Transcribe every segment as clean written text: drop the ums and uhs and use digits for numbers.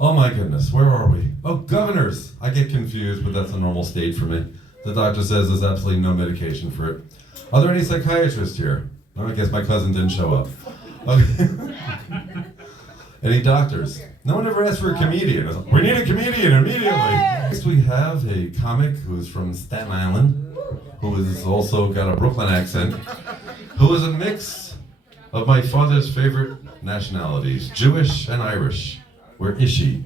Oh my goodness, where are we? Oh, governors. I get confused, but that's a normal state for me. The doctor says there's absolutely no medication for it. Are there any psychiatrists here? Oh, I guess my cousin didn't show up. Okay. Any doctors? No one ever asked for a comedian. We need a comedian immediately. Next we have a comic who's from Staten Island, who has also got a Brooklyn accent, who is a mix of my father's favorite nationalities, Jewish and Irish. Where is she?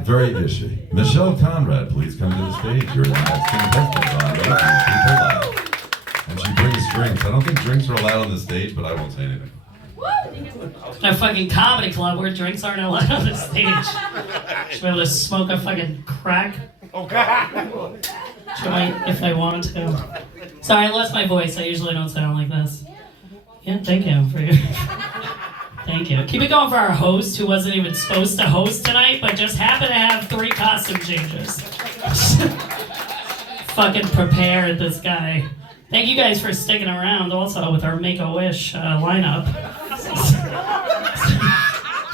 Very is she. Michelle Conrad, please come to the stage. You're the next contestant on Making People Laugh. And she brings drinks. I don't think drinks are allowed on the stage, but I won't say anything. A fucking comedy club where drinks aren't allowed on the stage. Should be able to smoke a fucking crack. Should I, if I wanted to. Sorry, I lost my voice. I usually don't sound like this. Yeah, thank you for your... Thank you. Keep it going for our host, who wasn't even supposed to host tonight, but just happened to have 3 costume changes. Fucking prepared, this guy. Thank you guys for sticking around also with our Make-A-Wish lineup.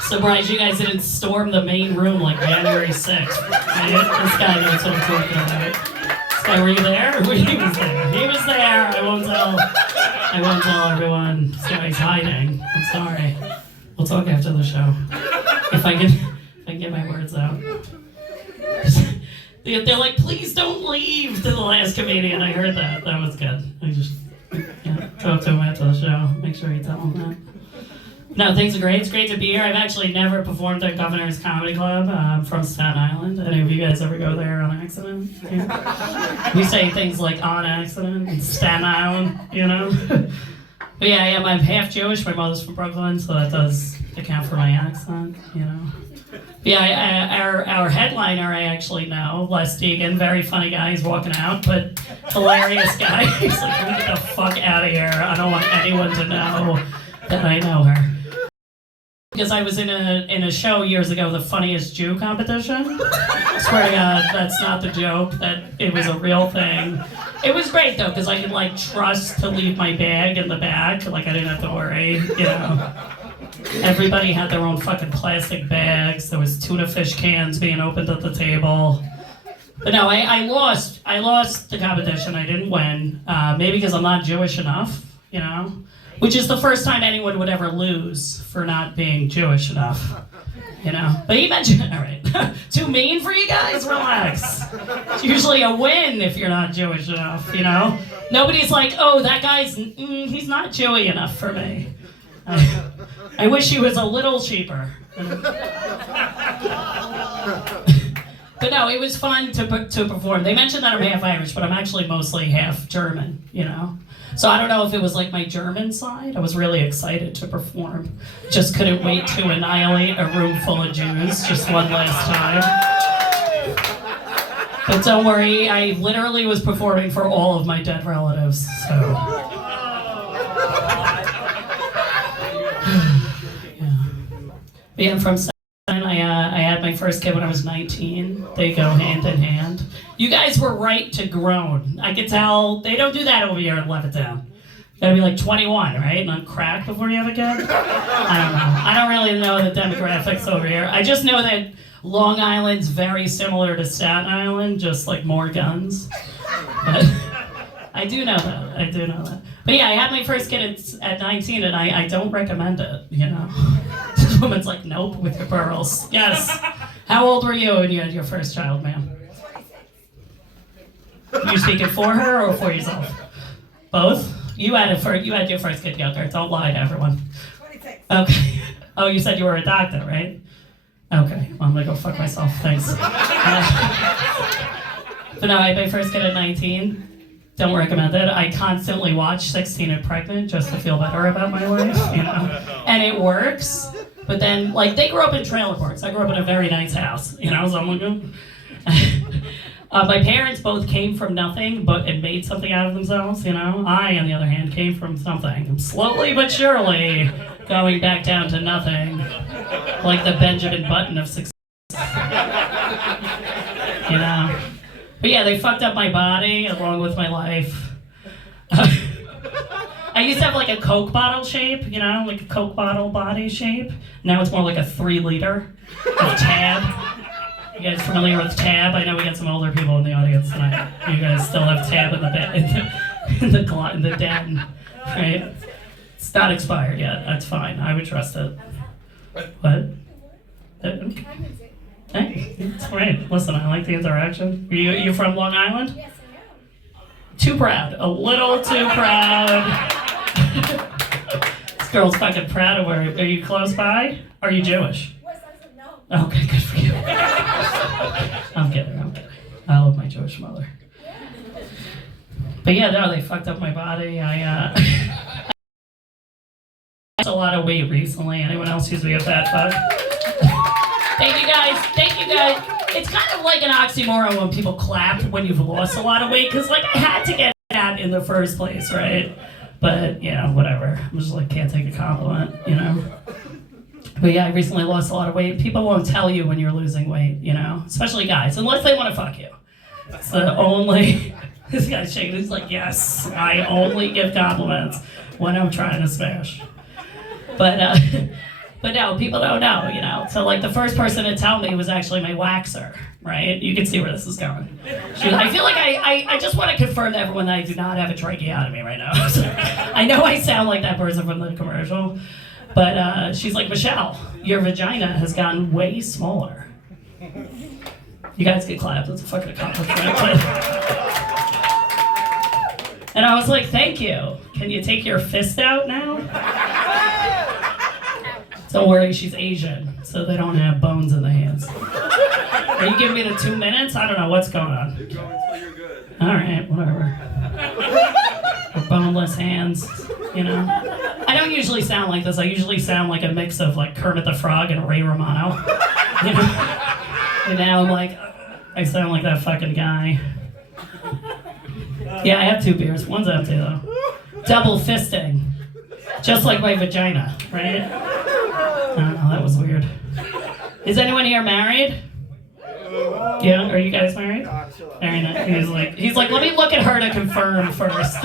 Surprised you guys didn't storm the main room like January 6th. Right? This guy knows what I'm talking about. This guy, were you there? He was there. He was there. I won't tell everyone. This guy's hiding. I'm sorry. We'll talk after the show. If I can get my words out. They're like, please don't leave to the last comedian. I heard that. That was good. I just go up to him after the show. Make sure you tell him that. No, things are great. It's great to be here. I've actually never performed at Governor's Comedy Club. I'm from Staten Island. Any of you guys ever go there on accident? Yeah. We say things like on accident in Staten Island, you know? But yeah, I'm half Jewish. My mother's from Brooklyn, so that does account for my accent, you know? But yeah, our headliner I actually know, Les Deegan, very funny guy. He's walking out, but hilarious guy. He's like, get the fuck out of here. I don't want anyone to know that I know her. Because I was in a show years ago, the Funniest Jew competition. I swear to God, that's not the joke, that it was a real thing. It was great though, because I could like trust to leave my bag in the back, like I didn't have to worry, you know. Everybody had their own fucking plastic bags. There was tuna fish cans being opened at the table. But no, I lost the competition. I didn't win, maybe because I'm not Jewish enough, you know. Which is the first time anyone would ever lose for not being Jewish enough, you know? But he mentioned, all right, too mean for you guys? Relax. It's usually a win if you're not Jewish enough, you know? Nobody's like, oh, that guy's, he's not Jewy enough for me. I wish he was a little cheaper. But no, it was fun to perform. They mentioned that I'm half Irish, but I'm actually mostly half German, you know? So I don't know if it was like my German side. I was really excited to perform. Just couldn't wait to annihilate a room full of Jews just one last time. But don't worry, I literally was performing for all of my dead relatives, so. Yeah. But yeah, I'm from I had my first kid when I was 19. They go hand in hand. You guys were right to groan. I could tell they don't do that over here in Levittown. You gotta be like 21, right? And on crack before you have a kid? I don't know. I don't really know the demographics over here. I just know that Long Island's very similar to Staten Island, just like more guns. But I do know that. But yeah, I had my first kid at 19 and I don't recommend it, you know? This woman's like, nope, with your pearls. Yes. How old were you when you had your first child, ma'am? You speaking for her or for yourself? Both? You had your first kid younger. Don't lie to everyone. 26. Okay. Oh, you said you were a doctor, right? Okay. Well, I'm gonna go fuck myself. Thanks. But no, I had my first kid at 19. Don't recommend it. I constantly watch 16 and Pregnant just to feel better about my life, you know? And it works. But then, like, they grew up in trailer parks. I grew up in a very nice house, you know? So I'm like, my parents both came from nothing, and made something out of themselves, you know? I, on the other hand, came from something. I'm slowly but surely going back down to nothing. Like the Benjamin Button of success. You know? But yeah, they fucked up my body along with my life. I I used to have like a Coke bottle shape, you know, like a Coke bottle body shape. Now it's more like a 3-liter of Tab. You guys familiar with Tab? I know we got some older people in the audience tonight. You guys still have Tab in the den, right? It's not expired yet. That's fine. I would trust it. What? Okay. Hey, it's great. Listen, I like the interaction. You from Long Island? Yes, I am. Too proud. A little too proud. This girl's fucking proud of her. Are you close by? Are you Jewish? West Side said no. Okay, good for you. I'm kidding. I love my Jewish mother. But yeah, no, they fucked up my body. I lost a lot of weight recently. Anyone else used to be a fat fuck? Thank you guys. It's kind of like an oxymoron when people clap when you've lost a lot of weight, because like I had to get that in the first place, right? But you know, whatever. I'm just like, can't take a compliment, you know? But yeah, I recently lost a lot of weight. People won't tell you when you're losing weight, you know? Especially guys, unless they want to fuck you. It's the only... This guy's shaking. He's like, yes, I only give compliments when I'm trying to smash. But no, people don't know, you know. So like the first person to tell me was actually my waxer, right? You can see where this is going. I feel like I just want to confirm to everyone that I do not have a tracheotomy right now. So, I know I sound like that person from the commercial, but she's like, Michelle, your vagina has gotten way smaller. You guys can clap. That's a fucking accomplishment. And I was like, thank you. Can you take your fist out now? Don't worry, she's Asian, so they don't have bones in the hands. Are you giving me the 2 minutes? I don't know what's going on. You're going until you're good. All right, whatever. Or boneless hands, you know? I don't usually sound like this. I usually sound like a mix of like Kermit the Frog and Ray Romano. You know? And now I'm like, I sound like that fucking guy. Yeah, I have 2 beers. One's empty though. Double fisting. Just like my vagina, right? I don't know, that was weird. Is anyone here married? Yeah, are you guys married? Very nice. He's like, let me look at her to confirm first.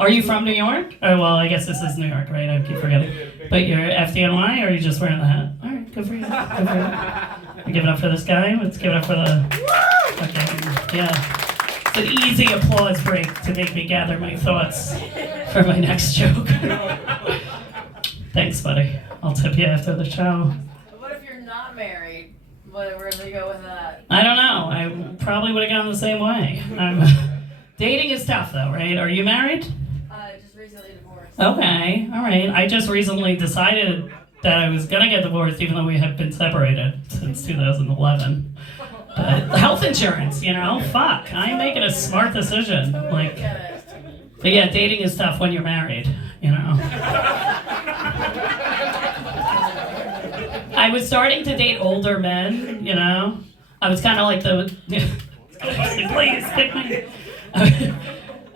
Are you from New York? Oh, well, I guess this is New York, right? I keep forgetting. But you're FDNY, or are you just wearing the hat? All right, good for you. Good for you. We give it up for this guy. Let's give it up for the... Okay, yeah. It's an easy applause break to make me gather my thoughts for my next joke. Thanks, buddy. I'll tip you after the show. What if you're not married? Where do they go with that? I don't know. I probably would have gone the same way. Dating is tough, though, right? Are you married? Just recently divorced. Okay, all right. I just recently decided that I was gonna get divorced, even though we had been separated since 2011. But health insurance, you know, fuck. I'm making a smart decision. Like, but yeah, dating is tough when you're married, you know. I was starting to date older men, you know. I was kind of like the... Please, pick me.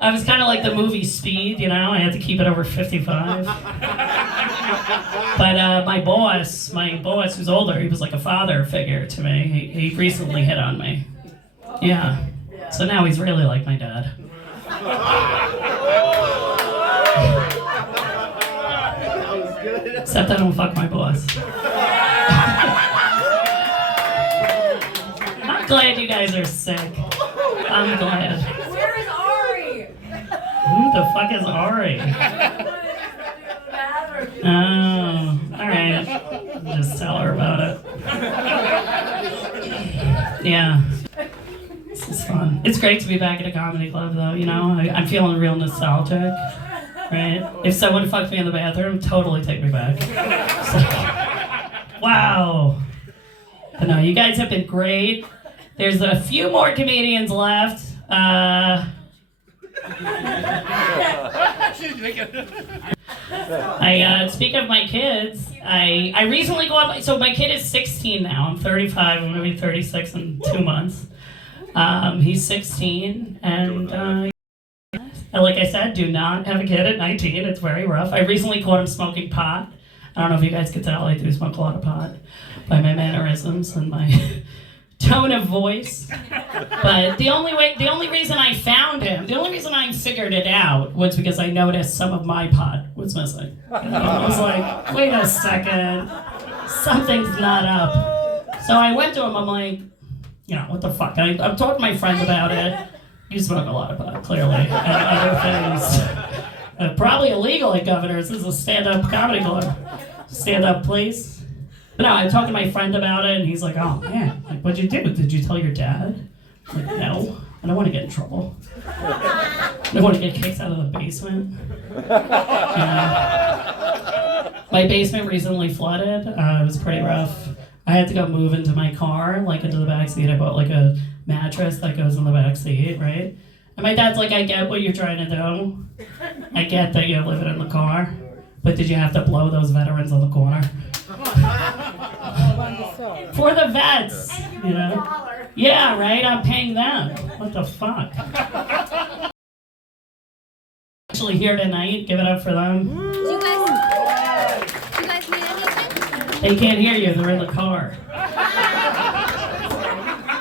I was kind of like the movie Speed, you know. I had to keep it over 55. But my boss who's older, he was like a father figure to me. He recently hit on me. Yeah. So now he's really like my dad. Except I don't fuck my boss. I'm glad you guys are sick. I'm glad. Where is Ari? Who the fuck is Ari? Oh, alright. Just tell her about it. Yeah. This is fun. It's great to be back at a comedy club, though, you know? I'm feeling real nostalgic, right? If someone fucked me in the bathroom, totally take me back. So, wow. But no, you guys have been great. There's a few more comedians left. Speak of my kids, I recently go up, so my kid is 16 now. I'm 35, I'm gonna be 36 in 2 months. He's 16, and like I said, do not have a kid at 19, it's very rough. I recently caught him smoking pot. I don't know if you guys could tell, I do smoke a lot of pot by my mannerisms and my tone of voice. But the only reason I found him, the only reason I figured it out was because I noticed some of my pot was missing. And I was like, wait a second, something's not up. So I went to him, I'm like, you know, what the fuck? I'm talking to my friend about it. You smoke a lot of pot, clearly, and other things. Probably illegal at Governor's. This is a stand-up comedy club. Stand-up, please. But no, I talked to my friend about it, and he's like, oh, man, like, what'd you do? Did you tell your dad? I'm like, no, I don't want to get in trouble. I don't want to get kicked out of the basement. My basement recently flooded. It was pretty rough. I had to go move into my car, like into the back seat. I bought like a mattress that goes in the back seat, right? And my dad's like, I get what you're trying to do. I get that you're living in the car. But did you have to blow those veterans on the corner? For the vets, you know? Yeah, right? I'm paying them. What the fuck? Actually here tonight, give it up for them. Do you guys need anything? They can't hear you, they're in the car.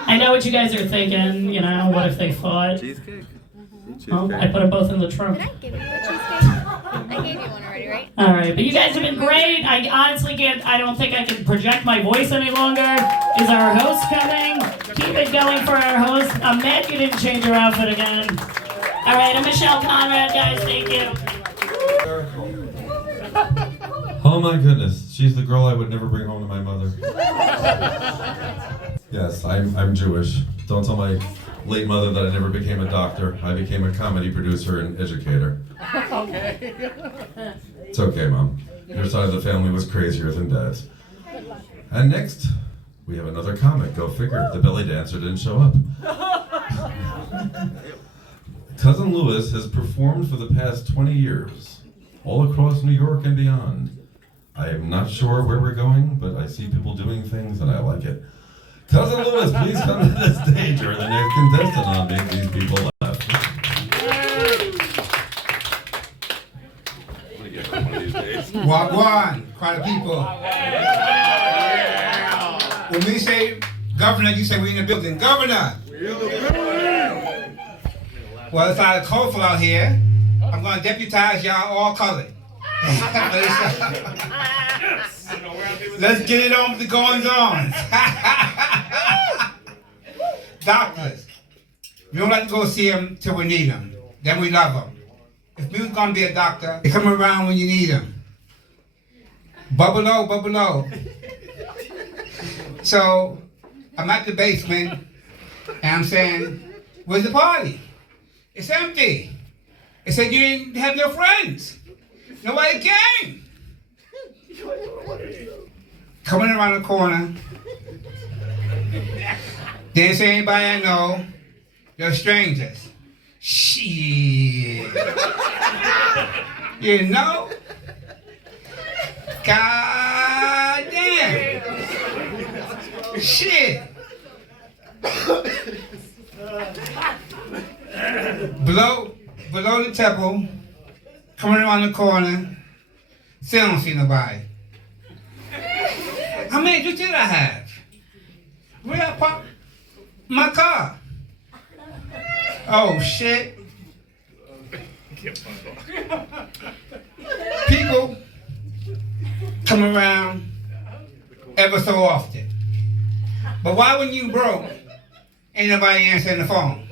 I know what you guys are thinking, you know, what if they fought? Cheesecake? Well, I put them both in the trunk. Did I give you a cheesecake? I gave you one already, right? All right, but you guys have been great. I honestly can't, I don't think I can project my voice any longer. Is our host coming? Keep it going for our host. I'm mad you didn't change your outfit again. All right, I'm Michelle Conrad, guys. Thank you. Oh my goodness, she's the girl I would never bring home to my mother. Yes, I'm Jewish. Don't tell my late mother that I never became a doctor. I became a comedy producer and educator. It's okay, Mom. Your side of the family was crazier than Dad's. And next, we have another comic. Go figure. The belly dancer didn't show up. Cousin Lewis has performed for the past 20 years, all across New York and beyond. I am not sure where we're going, but I see people doing things and I like it. Cousin Lewis, please come to the stage, or the next contestant on Make These People Laugh. Wagwan, crowd of people. When we say governor, you say we in the building. Governor! Well, it's not colorful out here. I'm going to deputize y'all all colored. Let's get it on with the goings-on. Doctors, we don't like to go see them till we need them. Then we love them. If we was going to be a doctor, they come around when you need them. Bubble-o, bubble-o. So, I'm at the basement, and I'm saying, where's the party? It's empty. They said you didn't have no friends. Nobody came. Coming around the corner. Didn't say anybody I know. They're strangers. Shit. You know? God damn. Shit. Below the temple, coming around the corner, still don't see nobody. How many drinks did I have? Where did I park my car? Oh shit. People come around ever so often. But why when you broke, ain't nobody answering the phone?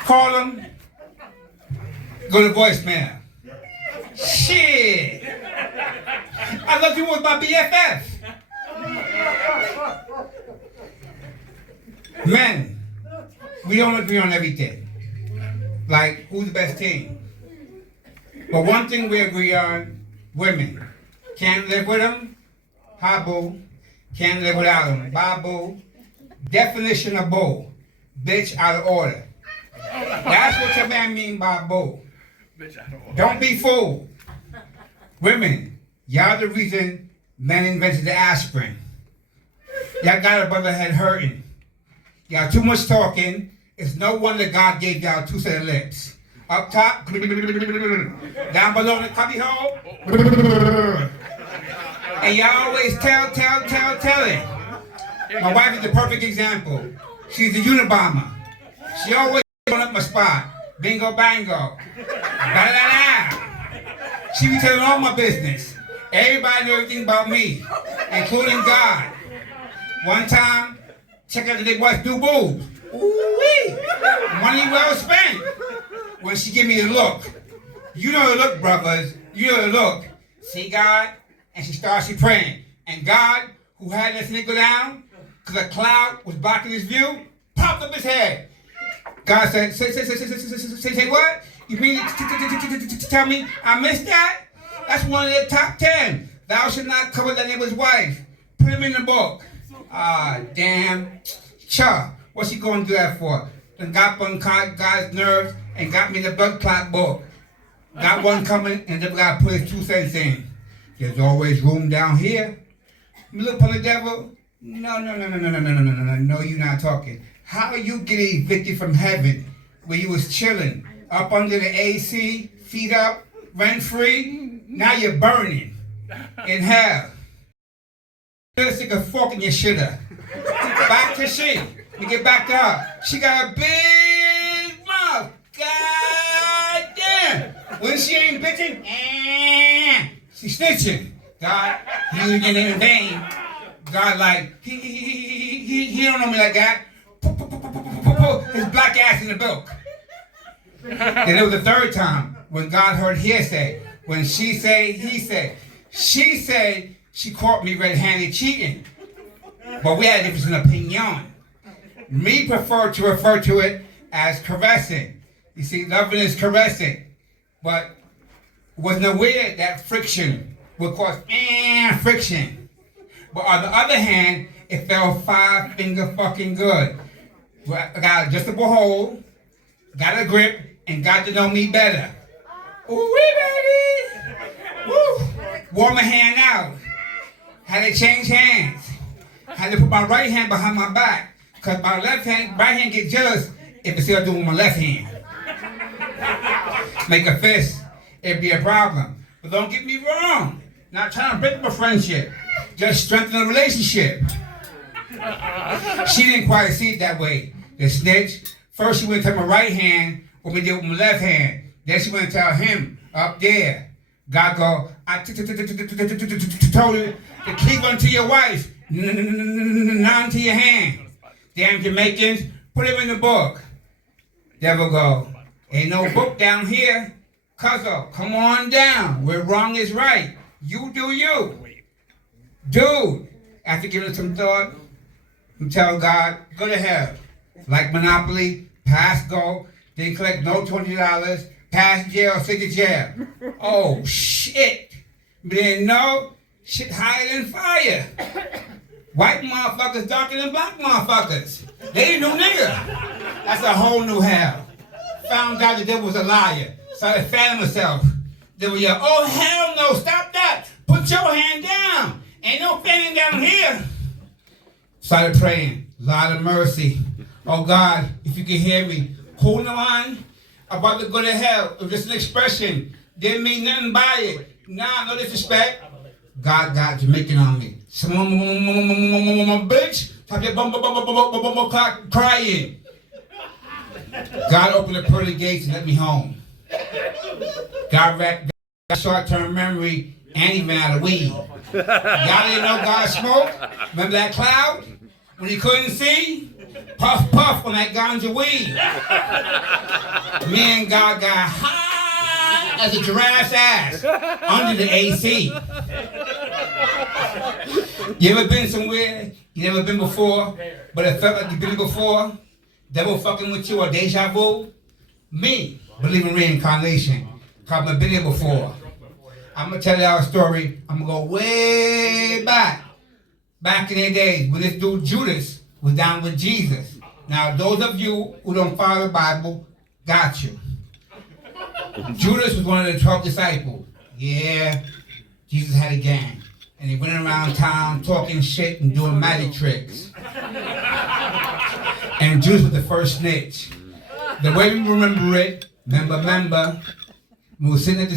Call them, go to voicemail. Shit! I thought you was my BFF. Men, we don't agree on everything. Like, who's the best team? But one thing we agree on, women. Can't live with them? Ha-boo. Can't live without them. Ba-boo. Definition of boo. Bitch out of order. That's what your man mean by boo. Don't be fooled. Women, y'all the reason men invented the aspirin. Y'all got a brother head hurting. Y'all too much talking. It's no wonder God gave y'all two set of lips. Up top, down below in the cubby hole. And y'all always telling. My wife is the perfect example. She's a Unabomber. She always on up my spot. Bingo bango. Da-da-da. She be telling all my business. Everybody knew everything about me, including God. One time, check out the big wife's new boobs. Ooh-wee. Money well spent. When she give me the look. You know the look, brothers. You know the look. See God? And she praying. And God, who had this nigga down, because a cloud was blocking his view, popped up his head. God said, say what? You mean to tell me I missed that? That's one of the top 10. Thou shalt not covet thy neighbor's wife. Put him in the book. Ah, damn. Cha, what's he going to do that for? Then got on God's nerves and got me the blood clot book. Got one coming and then got to put his 2 cents in. There's always room down here. You look upon the devil. No, you're not talking. How you get evicted from heaven where you was chilling up under the AC, feet up, rent free? Now you're burning in hell. Let's stick a fork in your shitter. Back to she. We get back to her. She got a big mouth. God damn. When she ain't bitching, she snitching. God, he using it in vain. God like, he don't know me like that. His black ass in the book. Then it was the 3rd time when God heard hearsay. When she say, he said. She said she caught me red-handed cheating. But we had a difference in opinion. Me prefer to refer to it as caressing. You see, loving is caressing. But wasn't aware that friction would cause friction. But on the other hand, it felt 5-finger fucking good. I got adjustable hold, got a grip, and got to know me better. Ooh, baby! Woo! Wore my hand out. Had to change hands. Had to put my right hand behind my back. Cause my right hand get jealous if it's still doing my left hand. Make a fist, it'd be a problem. But don't get me wrong. Not trying to break my friendship. Just strengthen the relationship. She didn't quite see it that way. The snitch. First she went to my right hand what we did with my left hand. Then she went to tell him up there. God go, I told you to keep unto your wife, not unto your hand. Damn Jamaicans, put him in the book. Devil go, ain't no book down here. Cuzzo, come on down. Where wrong is right. You do you. Dude, after giving it some thought, I'm telling God, go to hell. Like Monopoly, pass go, didn't collect no $20, pass jail, sit to jail. Oh shit. But didn't know, shit higher than fire. White motherfuckers darker than black motherfuckers. They ain't no nigga. That's a whole new hell. Found out the devil was a liar. Started fanning myself. They were yelling, oh hell no, stop that. Put your hand down. Ain't no fanning down here. Started praying, Lord of mercy. Oh God, if you can hear me, hold the line. About to go to hell. If it's an expression, didn't mean nothing by it. Nah, no disrespect. God got Jamaican on me. Bitch, stop your bum clock crying. God opened the pearly gates and let me home. God got short-term memory and even out of weed. Y'all didn't know God smoked? Remember that cloud? When he couldn't see? Puff, puff on that ganja weed. Me and God got high as a giraffe's ass under the AC. You ever been somewhere you never been before, but it felt like you've been before? Devil fucking with you or deja vu? Me, believe in reincarnation. Cause I've been here before. I'm gonna tell y'all a story. I'm gonna go way back. Back in the days when this dude Judas was down with Jesus. Now those of you who don't follow the Bible, got you. Judas was one of the 12 disciples. Yeah, Jesus had a gang. And he went around town talking shit and doing magic tricks. And Judas was the first snitch. The way we remember it, remember, we were sitting at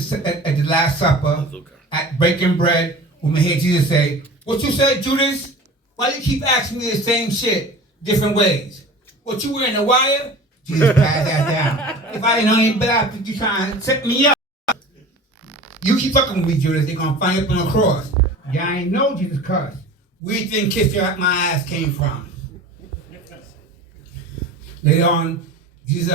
the Last Supper, at breaking bread, when we hear Jesus say, what you say, Judas? Why you keep asking me the same shit, different ways? What you wearing, a wire? Jesus passed that down. If I ain't on any Baptist, you trying to set me up. You keep fucking with me, Judas, they gonna find you up on the cross. Y'all ain't know Jesus cussed. Where you think Kiss Your My Ass came from? Later on, Jesus,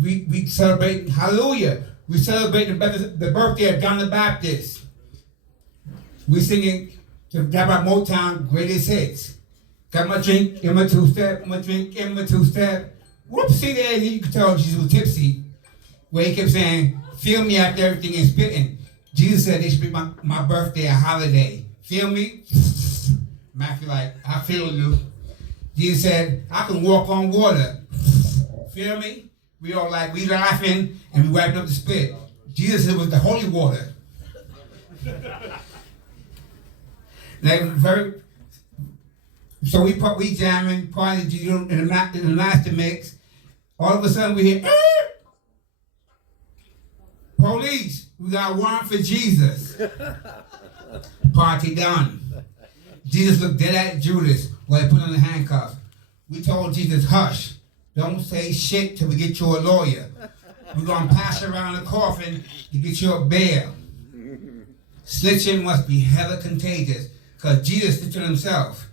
we celebrate, hallelujah. We celebrate the birthday of John the Baptist. We singing to about Motown greatest hits. Got my drink in my two-step, my drink in my two-step. Whoopsie daisy, you could tell Jesus was tipsy. Where he kept saying, feel me after everything and spitting. Jesus said they should make my birthday a holiday. Feel me? Matthew like, I feel you. Jesus said, I can walk on water. Feel me? We all like, we laughing and we wiping up the spit. Jesus said it was the holy water. So we jamming, partying in the master mix. All of a sudden we hear, police, we got a warrant for Jesus. Party done. Jesus looked dead at Judas while he put on the handcuffs. We told Jesus, hush, don't say shit till we get you a lawyer. We're gonna pass around the coffin to get you a bail. Snitching must be hella contagious, cause Jesus snitched on himself.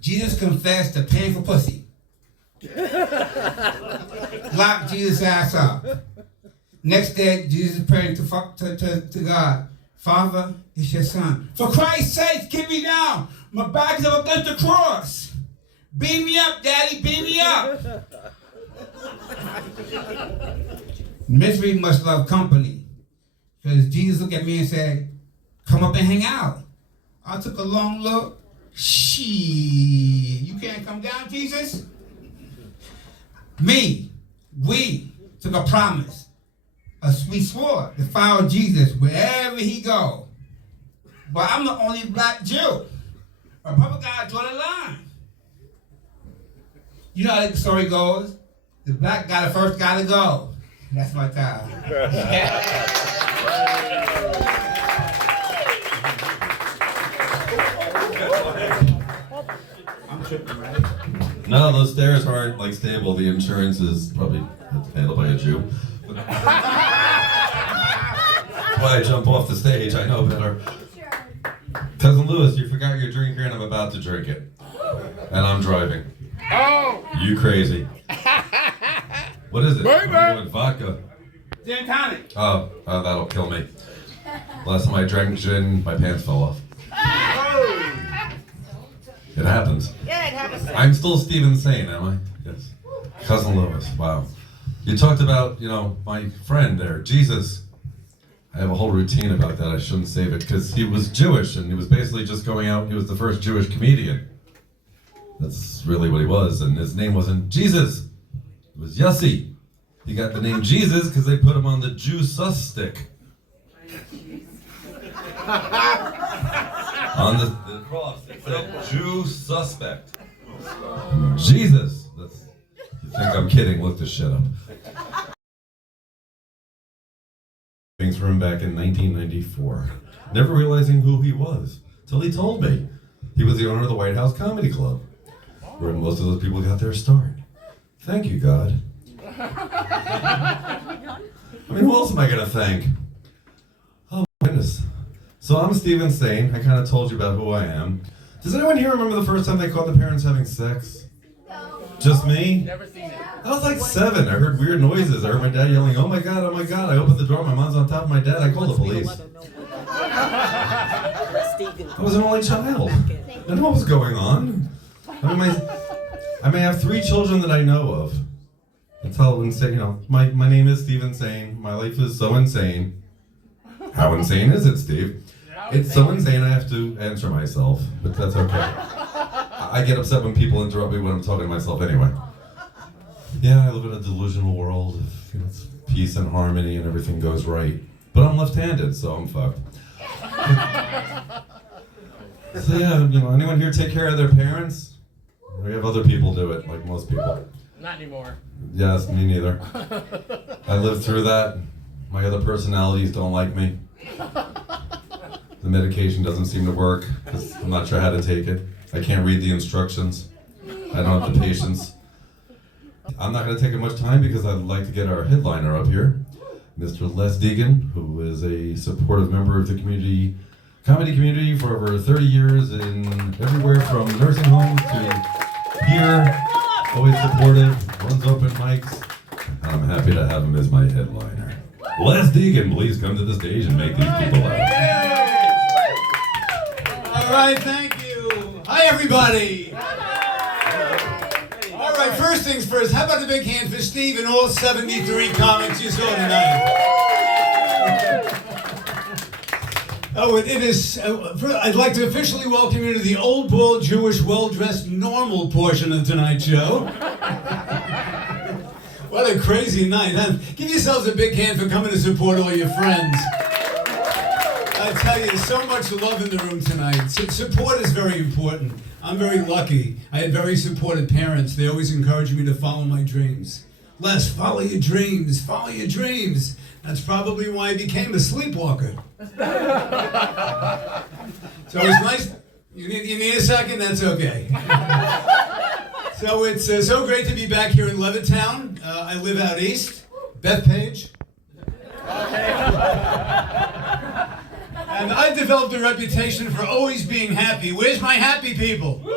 Jesus confessed to paying for pussy. Lock Jesus' ass up. Next day, Jesus praying to God. Father, it's your son. For Christ's sake, get me down. My back is up against the cross. Beam me up, Daddy, beam me up. Misery must love company. Because Jesus looked at me and said, come up and hang out. I took a long look. Shit, you can't come down, Jesus? We took a promise. We swore to follow Jesus wherever he go. But I'm the only black Jew. A public guy draw the line. You know how the story goes? The black guy, the first guy to go. That's my time. I'm tripping, right? No, those stairs aren't like stable. The insurance is probably handled by a Jew. Why I jump off the stage? I know better. Cousin Lewis, you forgot your drink here and I'm about to drink it. And I'm driving. Oh! You crazy. What is it? Baby. What are you doing? Vodka. Gin tonic. Oh, that'll kill me. Last time I drank gin, my pants fell off. It happens. Yeah, it happens. I'm still Stephen Sane, am I? Yes. Cousin Lewis, wow. You talked about, my friend there, Jesus. I have a whole routine about that. I shouldn't save it because he was Jewish and he was basically just going out. He was the first Jewish comedian. That's really what he was. And his name wasn't Jesus. It was Yossi. He got the name Jesus because they put him on the Jew sus stick. On the cross, it said Jew suspect. Jesus. You think I'm kidding? Look this shit up. Room back in 1994, never realizing who he was till he told me. He was the owner of the White House Comedy Club, where most of those people got their start. Thank you, God. I mean, who else am I gonna thank? Oh my goodness. So I'm Stephen Sane. I kind of told you about who I am. Does anyone here remember the first time they caught the parents having sex? Just me? Never seen it. I was like 7. I heard weird noises. I heard my dad yelling, oh my God, oh my God. I opened the door, my mom's on top of my dad. I called the police. I was an only child. I didn't know what was going on. I may have 3 children that I know of. That's how insane, my name is Stephen Sane. My life is so insane. How insane is it, Steve? It's so insane I have to answer myself, but that's okay. I get upset when people interrupt me when I'm talking to myself anyway. Yeah, I live in a delusional world of it's peace and harmony and everything goes right. But I'm left-handed, so I'm fucked. So yeah, anyone here take care of their parents? We have other people do it, like most people. Not anymore. Yes, me neither. I lived through that. My other personalities don't like me. The medication doesn't seem to work because I'm not sure how to take it. I can't read the instructions. I don't have the patience. I'm not going to take up much time because I'd like to get our headliner up here, Mr. Les Deegan, who is a supportive member of the comedy community for over 30 years in everywhere from nursing homes to here, always supportive, runs open mics, and I'm happy to have him as my headliner. Les Deegan, please come to the stage and make these people laugh. All right, thank you. Hi, everybody. All right, first things first, how about a big hand for Steve and all 73 comics you saw tonight? Oh, it is, I'd like to officially welcome you to the Old Bald Jewish well-dressed normal portion of tonight's show. What a crazy night, huh? Give yourselves a big hand for coming to support all your friends. I tell you, so much love in the room tonight. Support is very important. I'm very lucky. I had very supportive parents. They always encouraged me to follow my dreams. Les, follow your dreams. Follow your dreams. That's probably why I became a sleepwalker. So it's nice. You need a second? That's okay. So it's so great to be back here in Levittown. I live out east. Bethpage. And I've developed a reputation for always being happy. Where's my happy people? All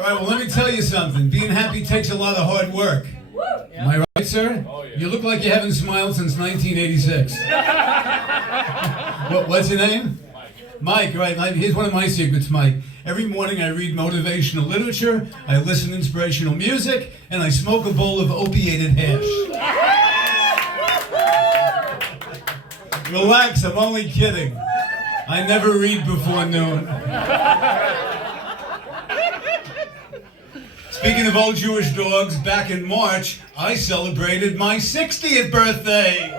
right, well, let me tell you something. Being happy takes a lot of hard work. Am I right, sir? Oh, yeah. You look like you haven't smiled since 1986. What's your name? Mike, right. Here's one of my secrets, Mike. Every morning I read motivational literature, I listen to inspirational music, and I smoke a bowl of opiated hash. Relax, I'm only kidding. I never read before noon. Speaking of old Jewish dogs, back in March, I celebrated my 60th birthday.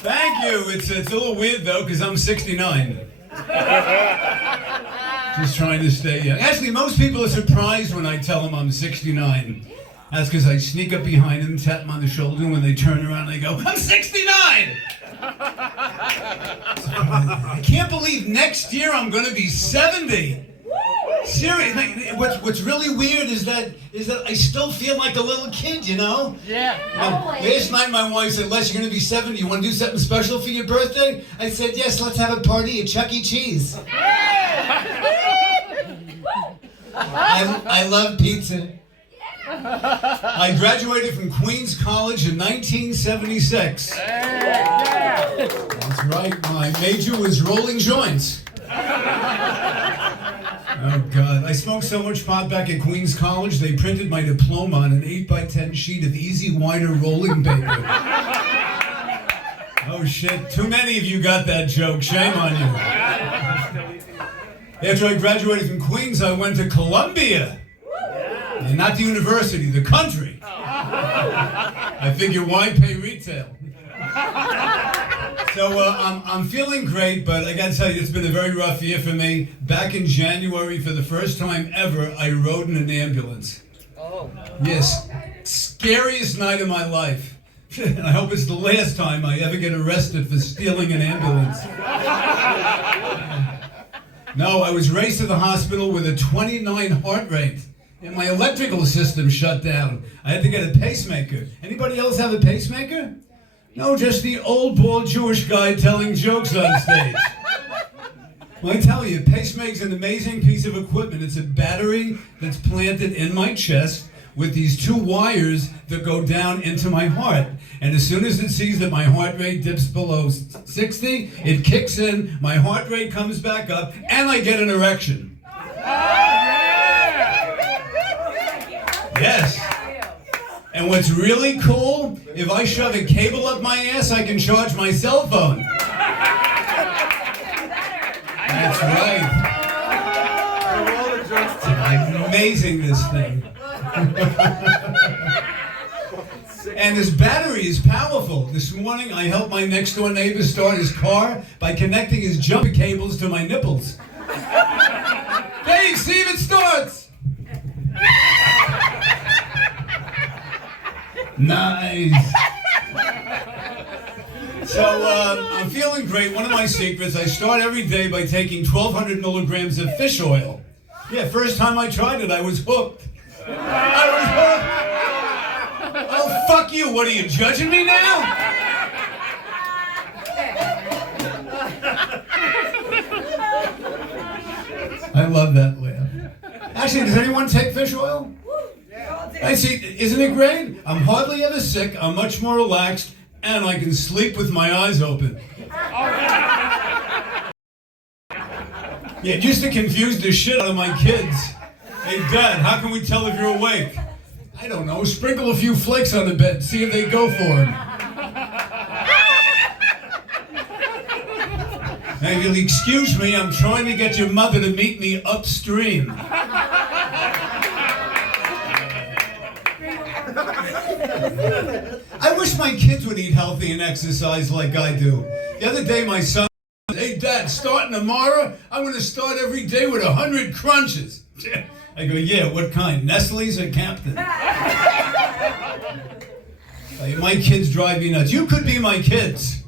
Thank you. It's a little weird though, because I'm 69. Just trying to stay young. Actually, most people are surprised when I tell them I'm 69. That's because I sneak up behind them, tap them on the shoulder, and when they turn around, they go, I'm 69! I can't believe next year I'm going to be 70. Seriously, what's really weird is that I still feel like a little kid, you know? Yeah. Last night my wife said, Les, you're going to be 70. You want to do something special for your birthday? I said, yes, let's have a party at Chuck E. Cheese. I love pizza. I graduated from Queens College in 1976. That's right, my major was rolling joints. Oh, God. I smoked so much pot back at Queens College, they printed my diploma on an 8x10 sheet of Easy Wider rolling paper. Oh, shit. Too many of you got that joke. Shame on you. After I graduated from Queens, I went to Columbia. And not the university, the country. I figure, why pay retail? So I'm feeling great, but I gotta tell you, it's been a very rough year for me. Back in January, for the first time ever, I rode in an ambulance. Oh. Yes, scariest night of my life. And I hope it's the last time I ever get arrested for stealing an ambulance. No, I was raced to the hospital with a 29 heart rate. And my electrical system shut down. I had to get a pacemaker. Anybody else have a pacemaker? No, just the old bald Jewish guy telling jokes on stage. Well, I tell you, a pacemaker's an amazing piece of equipment. It's a battery that's planted in my chest with these two wires that go down into my heart. And as soon as it sees that my heart rate dips below 60, it kicks in, my heart rate comes back up, and I get an erection. Yes. And what's really cool, if I shove a cable up my ass, I can charge my cell phone. That's right. I'm amazing, this thing. And this battery is powerful. This morning, I helped my next door neighbor start his car by connecting his jumper cables to my nipples. Hey, see if it starts. Nice. So I'm feeling great. One of my secrets, I start every day by taking 1,200 milligrams of fish oil. Yeah, first time I tried it, I was hooked. I was hooked. Oh, fuck you. What, are you judging me now? I love that laugh. Actually, does anyone take fish oil? I see. Isn't it great? I'm hardly ever sick. I'm much more relaxed, and I can sleep with my eyes open. Yeah, it used to confuse the shit out of my kids. Hey, Dad, how can we tell if you're awake? I don't know. Sprinkle a few flakes on the bed. See if they go for him. Now, if you'll excuse me, I'm trying to get your mother to meet me upstream. I wish my kids would eat healthy and exercise like I do. The other day, my son said, "Hey, Dad, starting tomorrow, I'm going to start every day with 100 crunches." I go, "Yeah, what kind? Nestle's or Captain?" My kids drive me nuts. You could be my kids.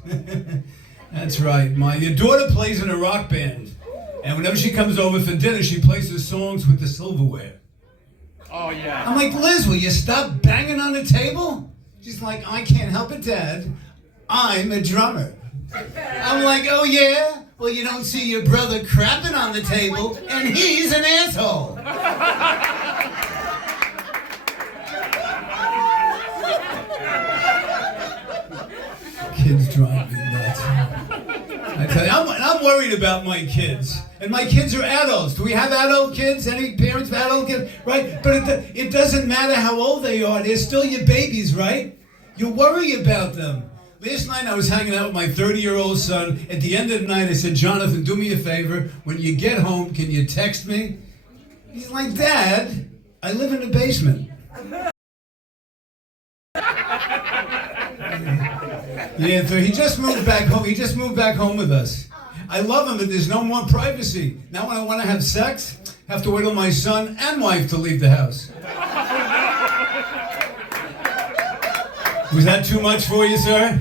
That's right. My daughter plays in a rock band. And whenever she comes over for dinner, she plays the songs with the silverware. Oh, yeah. I'm like, "Liz, will you stop banging on the table?" She's like, "I can't help it, Dad. I'm a drummer." I'm like, "Oh, yeah? Well, you don't see your brother crapping on the table, and he's an asshole." Kids drive me nuts. I tell you, I'm worried about my kids. And my kids are adults. Do we have adult kids? Any parents have adult kids? Right? But it doesn't matter how old they are. They're still your babies, right? You worry about them. Last night I was hanging out with my 30-year-old son. At the end of the night I said, "Jonathan, do me a favor. When you get home, can you text me?" He's like, "Dad, I live in the basement." Yeah, so he just moved back home. He just moved back home with us. I love him, but there's no more privacy. Now when I want to have sex, I have to wait till my son and wife to leave the house. Was that too much for you, sir?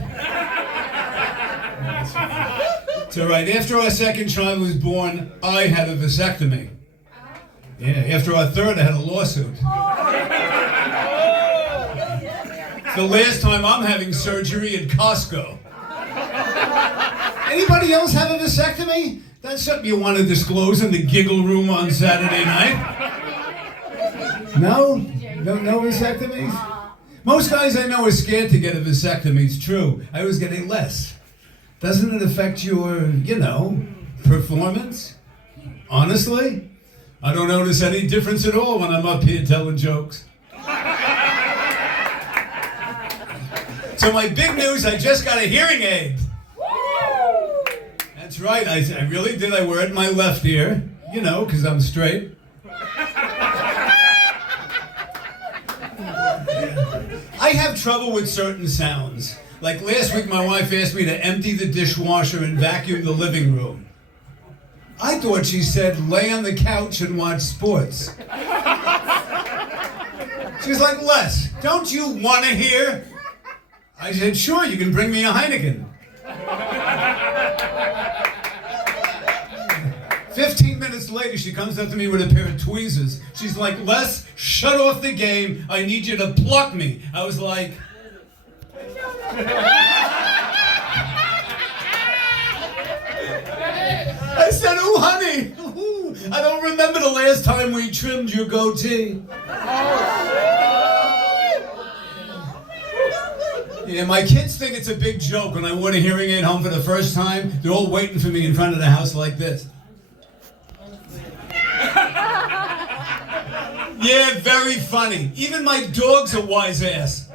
It's all right. After our second child was born, I had a vasectomy. Yeah, after our third, I had a lawsuit. The last time I'm having surgery at Costco. Anybody else have a vasectomy? That's something you want to disclose in the giggle room on Saturday night? No? No vasectomies? Most guys I know are scared to get a vasectomy. It's true. I was getting less. Doesn't it affect your, performance? Honestly? I don't notice any difference at all when I'm up here telling jokes. So my big news, I just got a hearing aid. That's right, I really did. I wear it in my left ear, because I'm straight. I have trouble with certain sounds. Like last week, my wife asked me to empty the dishwasher and vacuum the living room. I thought she said, "Lay on the couch and watch sports." She was like, "Les, don't you want to hear?" I said, "Sure, you can bring me a Heineken." 15 minutes later, she comes up to me with a pair of tweezers. She's like, "Les, shut off the game. I need you to pluck me." I was like... I said, "Ooh, honey, ooh, I don't remember the last time we trimmed your goatee." Yeah, my kids think it's a big joke when I wore a hearing aid home for the first time. They're all waiting for me in front of the house like this. Yeah, very funny. Even my dog's a wise ass.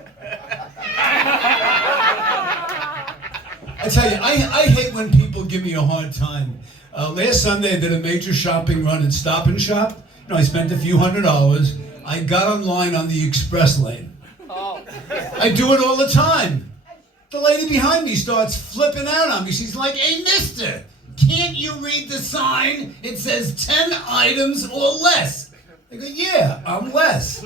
I tell you, I hate when people give me a hard time. Last Sunday I did a major shopping run at Stop and Shop. I spent a few $100s. I got online on the express lane. I do it all the time. The lady behind me starts flipping out on me. She's like, "Hey, mister, can't you read the sign? It says 10 items or less." I go, "Yeah, I'm less."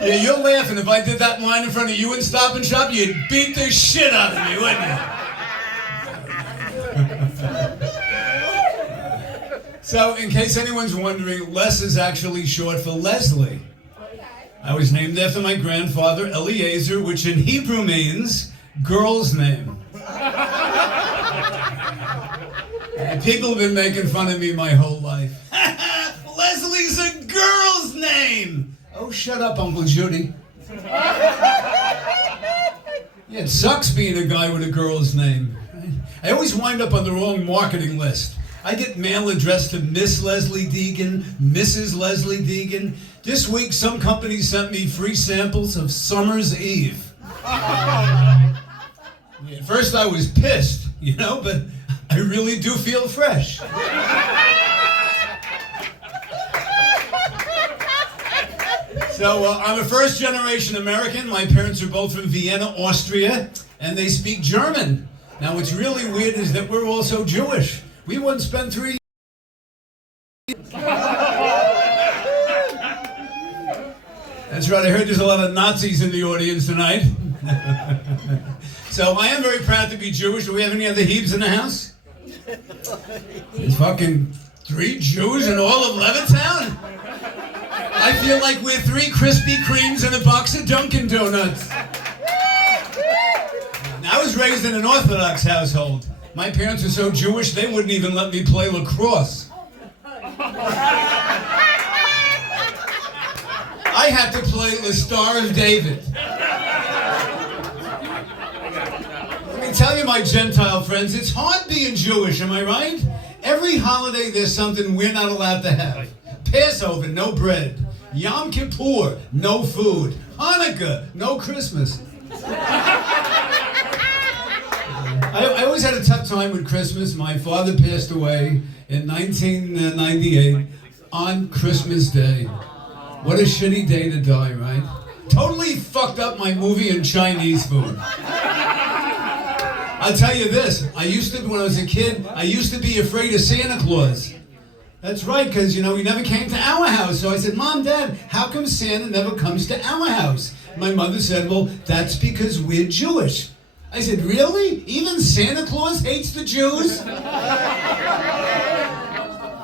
Yeah, you're laughing. If I did that line in front of you in Stop and Shop, you'd beat the shit out of me, wouldn't you? So, in case anyone's wondering, Les is actually short for Leslie. I was named after my grandfather, Eliezer, which in Hebrew means girl's name. And people have been making fun of me my whole life. Leslie's a girl's name! Oh, shut up, Uncle Judy. Yeah, it sucks being a guy with a girl's name. I always wind up on the wrong marketing list. I get mail addressed to Miss Leslie Deegan, Mrs. Leslie Deegan. This week, some company sent me free samples of Summer's Eve. At first, I was pissed, but I really do feel fresh. So, I'm a first-generation American. My parents are both from Vienna, Austria, and they speak German. Now, what's really weird is that we're also Jewish. We once spent 3 years. That's right, I heard there's a lot of Nazis in the audience tonight. So, I am very proud to be Jewish. Do we have any other Hebes in the house? There's fucking 3 Jews in all of Levittown? I feel like we're 3 Krispy Kremes and a box of Dunkin' Donuts. I was raised in an Orthodox household. My parents were so Jewish, they wouldn't even let me play lacrosse. I had to play the Star of David. Let me tell you, my Gentile friends, it's hard being Jewish, am I right? Every holiday there's something we're not allowed to have. Passover, no bread. Yom Kippur, no food. Hanukkah, no Christmas. I always had a tough time with Christmas. My father passed away in 1998 on Christmas Day. What a shitty day to die, right? Totally fucked up my movie and Chinese food. I'll tell you this, when I was a kid, I used to be afraid of Santa Claus. That's right, because, he never came to our house. So I said, Mom, Dad, how come Santa never comes to our house? My mother said, well, that's because we're Jewish. I said, really? Even Santa Claus hates the Jews?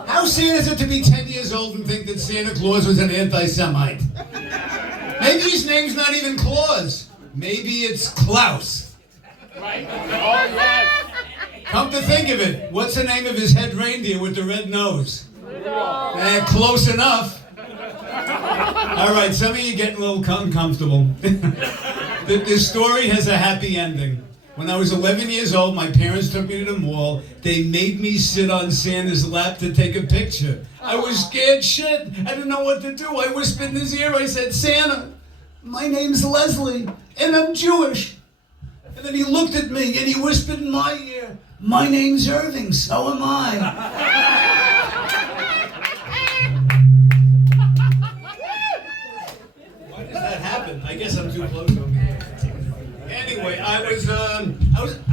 How sad is it to be 10 years old and think that Santa Claus was an anti-Semite? Maybe his name's not even Claus. Maybe it's Klaus. Right? Oh, yes. Come to think of it, what's the name of his head reindeer with the red nose? Close enough. All right, some of you getting a little uncomfortable. The story has a happy ending. When I was 11 years old, my parents took me to the mall. They made me sit on Santa's lap to take a picture. I was scared shit. I didn't know what to do. I whispered in his ear. I said, Santa, my name's Leslie, and I'm Jewish. And then he looked at me, and he whispered in my ear, my name's Irving, so am I. Why does that happen? I guess I'm too close over here. Anyway, I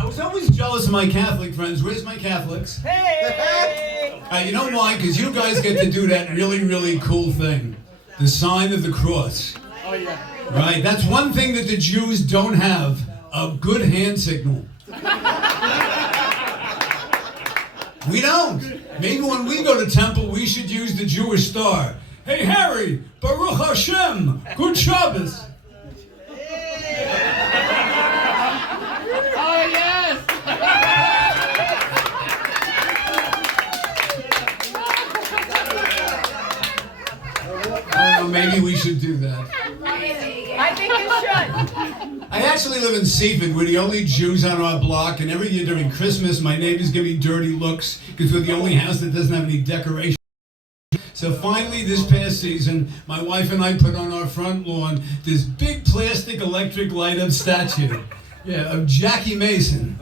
was always jealous of my Catholic friends. Where's my Catholics? Hey! You know why? Because you guys get to do that really, really cool thing. The sign of the cross. Oh, yeah. Right? That's one thing that the Jews don't have. A good hand signal. We don't. Maybe when we go to temple, we should use the Jewish star. Hey, Harry, Baruch Hashem, good Shabbos. Oh, yes. Maybe we should do that. I think you should. I actually live in Seaford. We're the only Jews on our block, and every year during Christmas, my neighbors give me dirty looks because we're the only house that doesn't have any decoration. So finally, this past season, my wife and I put on our front lawn this big plastic electric light-up statue, of Jackie Mason.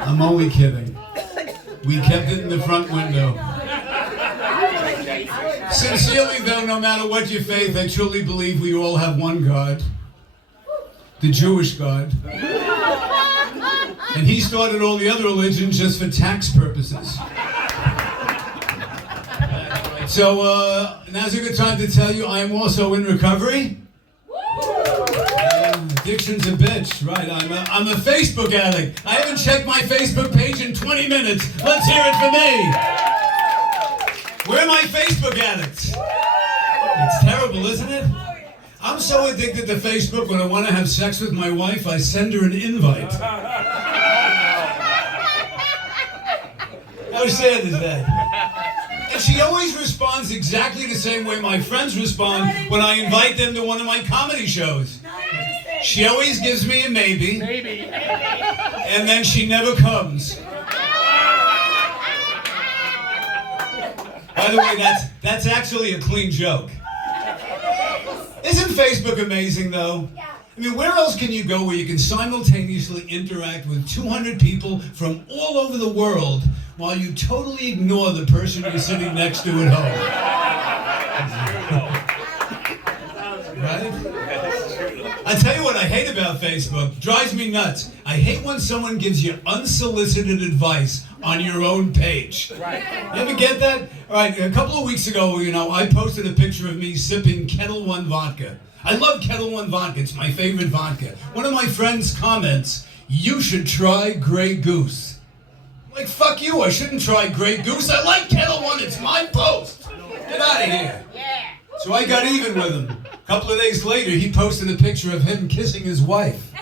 I'm only kidding. We kept it in the front window. Sincerely, though, no matter what your faith, I truly believe we all have one God, the Jewish God. And he started all the other religions just for tax purposes. So now's a good time to tell you I am also in recovery. Addiction's a bitch, right? I'm a Facebook addict. I haven't checked my Facebook page in 20 minutes. Let's hear it for me. Where are my Facebook addicts? It's terrible, isn't it? I'm so addicted to Facebook, when I want to have sex with my wife, I send her an invite. How sad is that? And she always responds exactly the same way my friends respond when I invite them to one of my comedy shows. She always gives me a maybe, and then she never comes. By the way, that's actually a clean joke. Isn't Facebook amazing, though? I mean, where else can you go where you can simultaneously interact with 200 people from all over the world while you totally ignore the person you're sitting next to at home? Right? I tell you what I hate about Facebook. Drives me nuts. I hate when someone gives you unsolicited advice on your own page. Right. You ever get that? All right, a couple of weeks ago, I posted a picture of me sipping Kettle One vodka. I love Kettle One vodka. It's my favorite vodka. One of my friends comments, "You should try Grey Goose." I'm like, fuck you, I shouldn't try Grey Goose. I like Kettle One. It's my post. Get out of here. So I got even with him. A couple of days later, he posted a picture of him kissing his wife.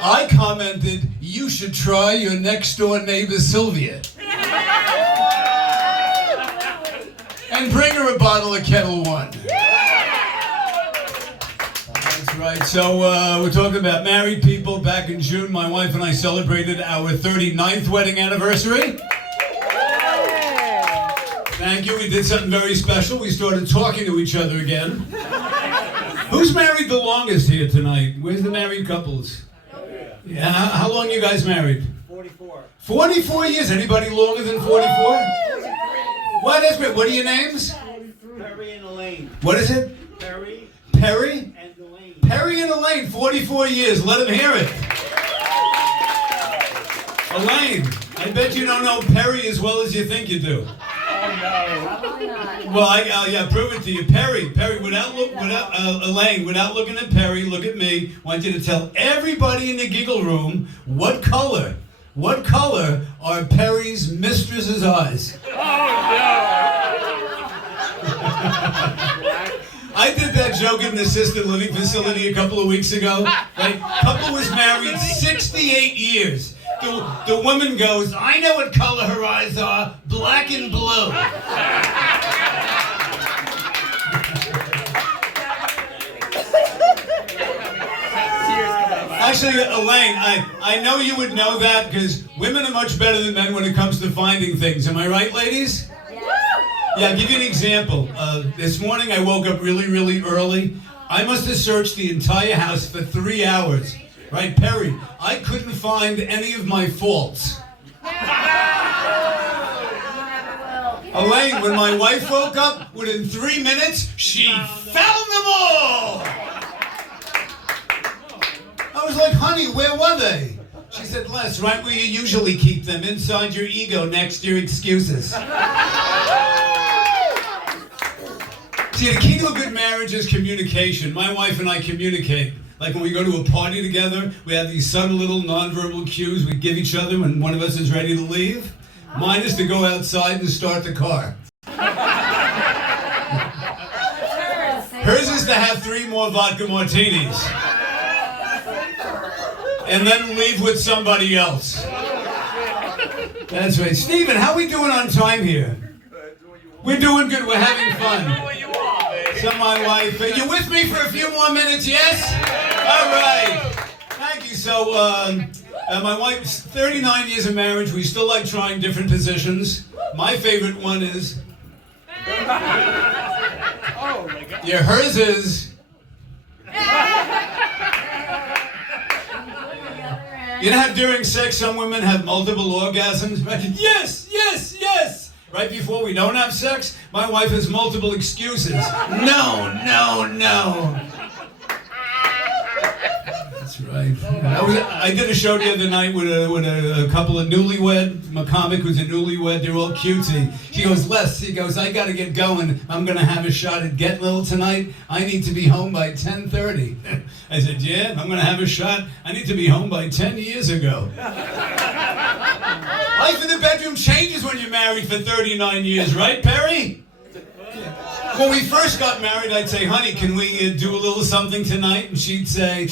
I commented, "You should try your next door neighbor Sylvia. And bring her a bottle of Kettle One." That's right. So we're talking about married people. Back in June, my wife and I celebrated our 39th wedding anniversary. Thank you. We did something very special. We started talking to each other again. Who's married the longest here tonight? Where's the married couples? Yeah, how long you guys married? 44. 44 years. Anybody longer than 44? What is it? What are your names? Perry and Elaine. What is it? Perry Perry? and Elaine. Perry and Elaine, 44 years. Let them hear it. Elaine, I bet you don't know Perry as well as you think you do. Well, yeah, prove it to you. Perry, Elaine, without looking at Perry, look at me. I want you to tell everybody in the giggle room what color are Perry's mistress's eyes? I did that joke in an assisted living facility a couple of weeks ago. Right? Couple was married 68 years. The woman goes, "I know what color her eyes are, black and blue." Actually, Elaine, I know you would know that because women are much better than men when it comes to finding things. Am I right, ladies? Yeah, I'll give you an example. This morning I woke up really, really early. I must have searched the entire house for 3 hours. Right, Perry? I couldn't find any of my faults. Elaine, when my wife woke up, within 3 minutes, she found them all! I was like, "Honey, where were they?" She said, "Les, right where you usually keep them, inside your ego next to your excuses." See, the key to a good marriage is communication. My wife and I communicate. Like when we go to a party together, we have these subtle little nonverbal cues we give each other when one of us is ready to leave. Mine is to go outside and start the car. Hers is to have 3 more vodka martinis. And then leave with somebody else. That's right. Steven, how are we doing on time here? We're doing good. We're having fun. So my wife, are you with me for a few more minutes? Yes? All right. Thank you. So my wife's 39 years of marriage. We still like trying different positions. My favorite one is... Yeah, hers is... You know how during sex some women have multiple orgasms? Right? Yes, yes, yes! Right before we don't have sex, my wife has multiple excuses. No, no, no. That's That's right. I did a show the other night with a couple of newlywed. My comic was a newlywed. They're all cutesy. She goes, Les, he goes, I got to get going. I'm going to have a shot at Get Little tonight. I need to be home by 10:30. I said, yeah, I'm going to have a shot. I need to be home by 10 years ago. Life in the bedroom changes when you're married for 39 years, right, Perry? When we first got married, I'd say, honey, can we do a little something tonight? And she'd say,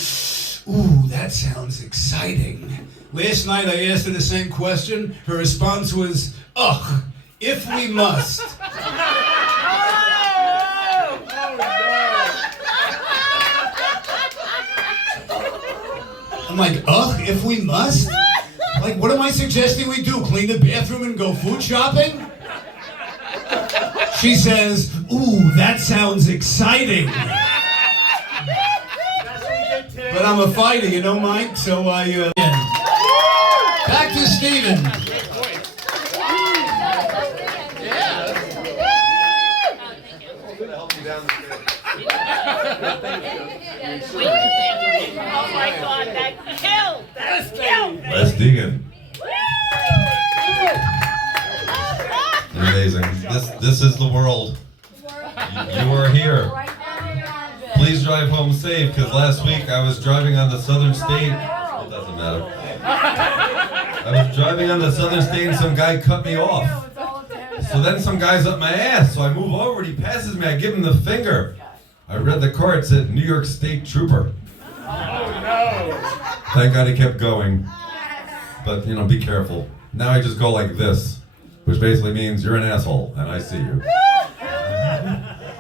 ooh, that sounds exciting. Last night, I asked her the same question. Her response was, ugh, if we must. I'm like, ugh, if we must? Like, what am I suggesting we do? Clean the bathroom and go food shopping? She says, ooh, that sounds exciting. But I'm a fighter, you know, Mike? So back to Steven. Oh my God, that killed! That killed! Les Deegan. Amazing. This is the world. You are here. Please drive home safe, because last week I was driving on the southern state. It doesn't matter. I was driving on the southern state and some guy cut me off. So then some guy's up my ass. So I move over and he passes me. I give him the finger. I read the card. It said New York State Trooper. Thank God he kept going. But, be careful. Now I just go like this, which basically means you're an asshole, and I see you.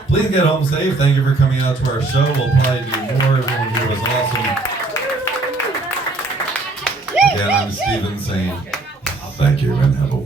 Please get home safe. Thank you for coming out to our show. We'll probably do more. Everyone here was awesome. Again, I'm Steven saying thank you and have a